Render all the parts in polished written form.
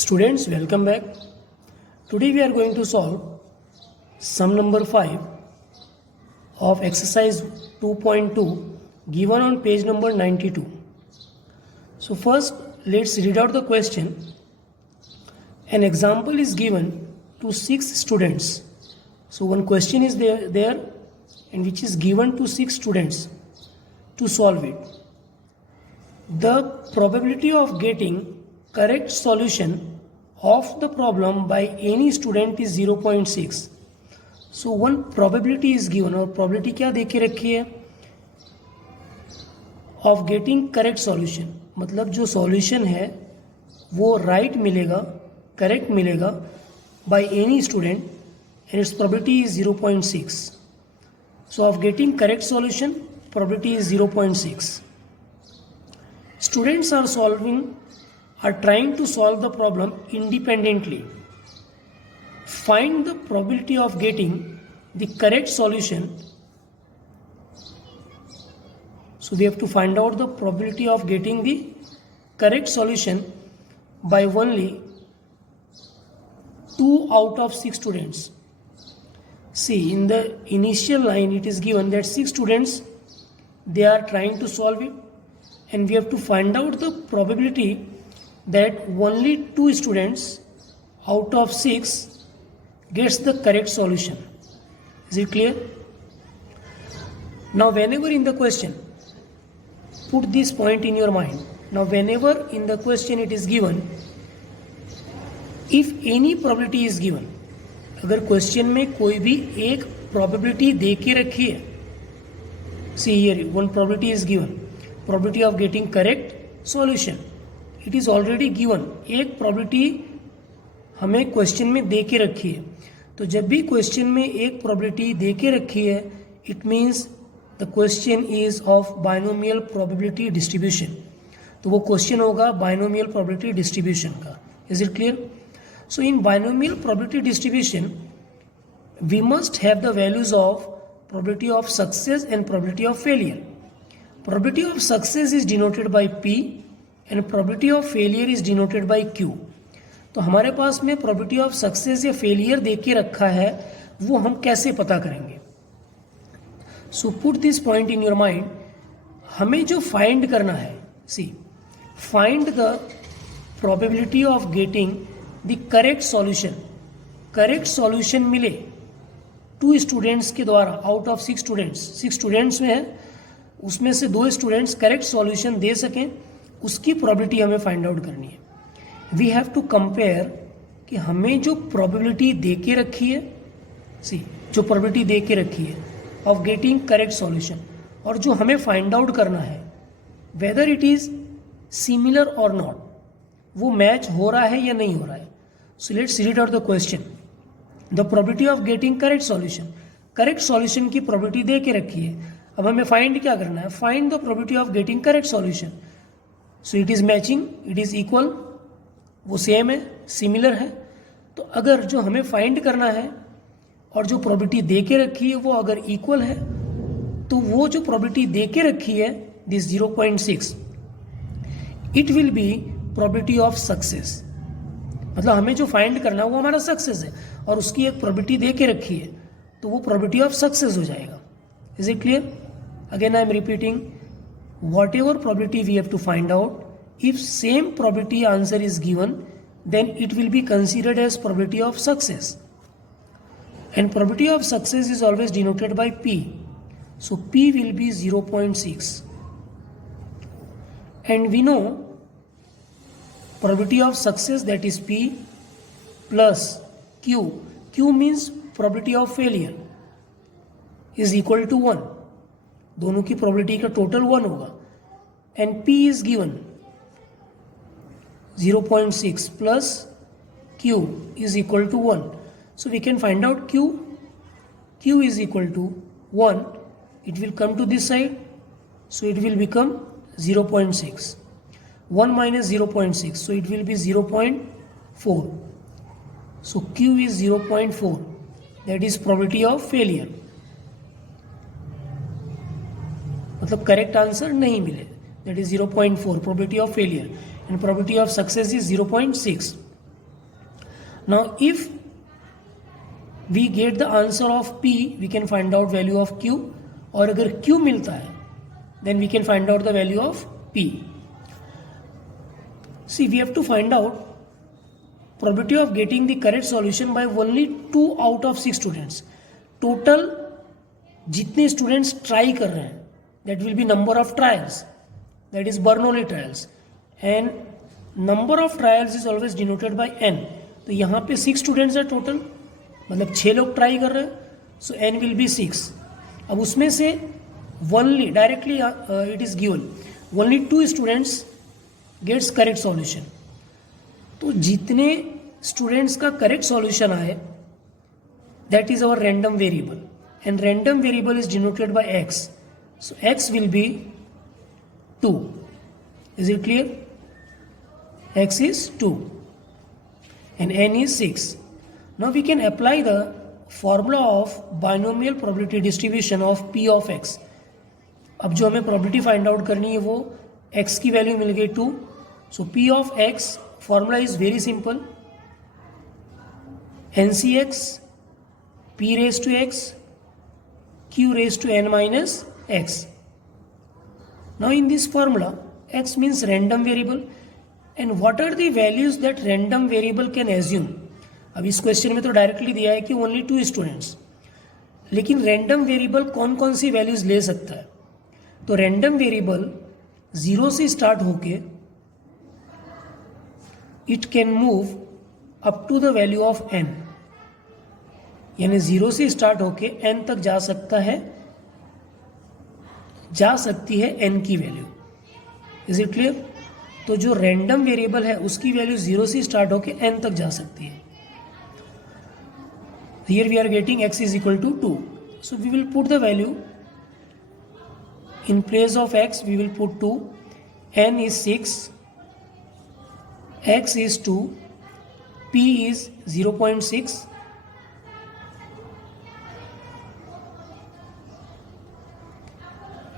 Students, welcome back. Today we are going to solve sum number 5 of exercise 2.2 given on page number 92. So first, let's read out the question. An example is given to 6 students. So one question is there and which is given to 6 students to solve it. The probability of getting correct solution of the problem by any student is 0.6. So one probability is given, और probability क्या दे के रखी है of getting correct solution, मतलब जो solution है वो right मिलेगा, correct मिलेगा by any student and its probability is 0.6. So of getting correct solution, probability is 0.6. Students are trying to solve the problem independently. Find the probability of getting the correct solution. So we have to find out the probability of getting the correct solution by only 2 out of 6 students. See, in the initial line it is given that 6 students, they are trying to solve it, and we have to find out the probability that only 2 students out of 6 gets the correct solution. Is it clear? Now whenever in the question, put this point in your mind. Now whenever in the question it is given, if any probability is given, अगर question में कोई भी एक probability दे के रखी है, see here one probability is given, probability of getting correct solution. It is already given, एक probability हमें क्वेश्चन में दे के रखी है. तो जब भी क्वेश्चन में एक प्रॉबिलिटी दे के रखी है, it means the question is of binomial probability distribution. तो वो क्वेश्चन होगा बाइनोमियल प्रोबेबिलिटी डिस्ट्रीब्यूशन का. Is it clear? So in binomial probability distribution we must have the values of probability of success and probability of failure. Probability of success is denoted by P and probability of failure is denoted by Q. तो हमारे पास में probability of success या failure दे के रखा है, वो हम कैसे पता करेंगे? So put this point in your mind. हमें जो फाइंड करना है, see find the probability of getting the correct solution. Correct solution मिले 2 स्टूडेंट्स के द्वारा आउट ऑफ 6 स्टूडेंट्स. 6 स्टूडेंट्स में है, उसमें से 2 स्टूडेंट्स करेक्ट सॉल्यूशन दे सकें, उसकी प्रोबेबिलिटी हमें फाइंड आउट करनी है. वी हैव टू कंपेयर कि हमें जो प्रोबेबिलिटी दे के रखी है, सी जो प्रोबेबिलिटी दे के रखी है ऑफ गेटिंग करेक्ट सॉल्यूशन, और जो हमें फाइंड आउट करना है वेदर इट इज सिमिलर और नॉट, वो मैच हो रहा है या नहीं हो रहा है. So let's read out the question. The probability of getting correct solution, correct solution की प्रोबेबिलिटी दे के रखी है. अब हमें फाइंड क्या करना है? Find the probability of getting correct solution. So it is matching, it is equal, वो सेम है, सिमिलर है. तो अगर जो हमें फाइंड करना है और जो प्रोबेबिलिटी दे के रखी है वो अगर इक्वल है, तो वो जो प्रोबेबिलिटी दे के रखी है this 0.6, it will be probability of success. मतलब हमें जो फाइंड करना है वो हमारा सक्सेस है, और उसकी एक प्रोबेबिलिटी दे के रखी है, तो वो प्रोबेबिलिटी ऑफ सक्सेस हो जाएगा. Is it clear? Again I am repeating. Whatever probability we have to find out, if same probability answer is given, then it will be considered as probability of success, and probability of success is always denoted by P. So P will be 0.6, and we know probability of success, that is P plus Q. Q means probability of failure is equal to 1. दोनों की probability का total 1 होगा, and P is given 0.6 plus Q is equal to 1. So we can find out Q is equal to 1. It will come to this side, so it will become 0.6. 1 minus 0.6, so it will be 0.4. So Q is 0.4, that is probability of failure. मतलब correct answer नहीं मिले, that is 0.4 probability of failure, and probability of success is 0.6. Now if we get the answer of P, we can find out value of Q, और अगर Q मिलता है then we can find out the value of P. See, we have to find out probability of getting the correct solution by only 2 out of 6 students. Total जितने students try कर रहे हैं, that will be number of trials, that is Bernoulli trials, and number of trials is always denoted by n. तो यहाँ पे 6 students है total, मतलब 6 लोग try कर रहे हैं, so n will be 6. अब उसमें से only directly it is given only 2 students gets correct solution. तो जितने students का correct solution आए, that is our random variable, and random variable is denoted by x. So x will be 2. Is it clear? X is 2 and n is 6. Now we can apply the formula of binomial probability distribution of P of x. अब जो हमें probability find out करनी है वो x की value मिल गई 2. सो P of x formula is very simple, NCx P raised to x Q raised to n minus x. Now in this formula x means random variable, and what are the values that random variable can assume. अब इस question में तो directly दिया है कि only 2 students, लेकिन random variable कौन कौन सी वैल्यूज ले सकता है. तो रैंडम वेरिएबल 0 से स्टार्ट होके it can move up to the value of n, यानी 0 से स्टार्ट होके n तक जा सकती है n की वैल्यू. Is it clear? तो जो रैंडम वेरिएबल है उसकी वैल्यू 0 से स्टार्ट होके n तक जा सकती है. Here we are getting x is equal to 2. So we will put the value in place of x, we will put 2, n is 6, x is 2, p is 0.6,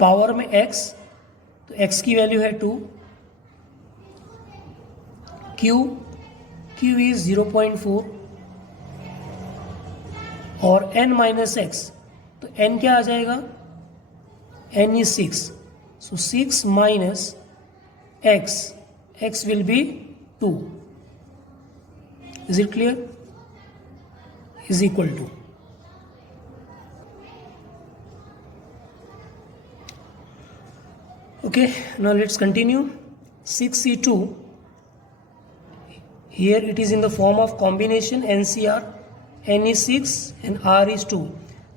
power में x, तो x की value है 2, q is 0.4 और n minus x, तो n क्या आ जाएगा, n is 6, so 6 minus x will be 2. Is it clear? Is equal to. Okay, now let's continue. 6C2, here it is in the form of combination NCR, n is 6 and r is 2.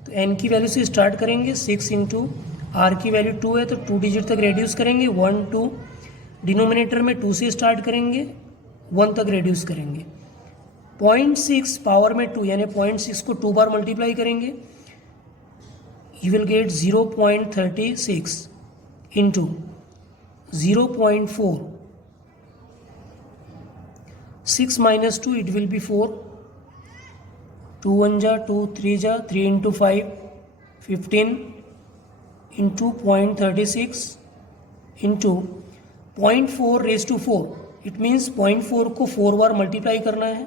तो n की value से start करेंगे, 6 into r की value 2 है तो 2 digit तक reduce करेंगे, 1 2, denominator में 2 से स्टार्ट करेंगे, 1 तक रेड्यूस करेंगे. 0.6 पावर में 2 यानी 0.6 को 2 बार मल्टीप्लाई करेंगे, you will get 0.36 into 0.4, 6 minus 2 it will be 4, 2 1 जा 2 3 जा 3 into 5 15 into 0.36 into 0.4 raised to 4. It means 0.4 को 4 बार मल्टीप्लाई करना है,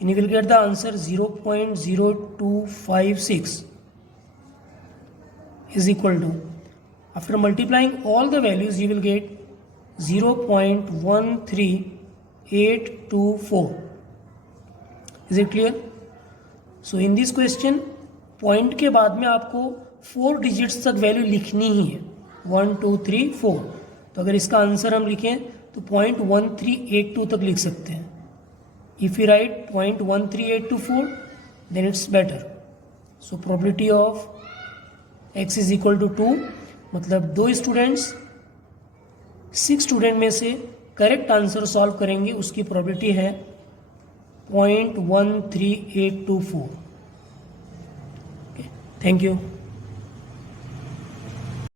and you will get the answer 0.0256 is equal to, after multiplying all the values you will get 0.13824. Is it clear? So in this question point के बाद में आपको 4 digits तक value लिखनी ही है, 1 2 3 4. तो अगर इसका आंसर हम लिखें तो 0.1382 तक लिख सकते हैं. If you write 0.13824 then it's better. So probability of x is equal to 2, मतलब 2 स्टूडेंट्स 6 स्टूडेंट में से करेक्ट आंसर सॉल्व करेंगे, उसकी प्रोबेबिलिटी है 0.13824. Thank you.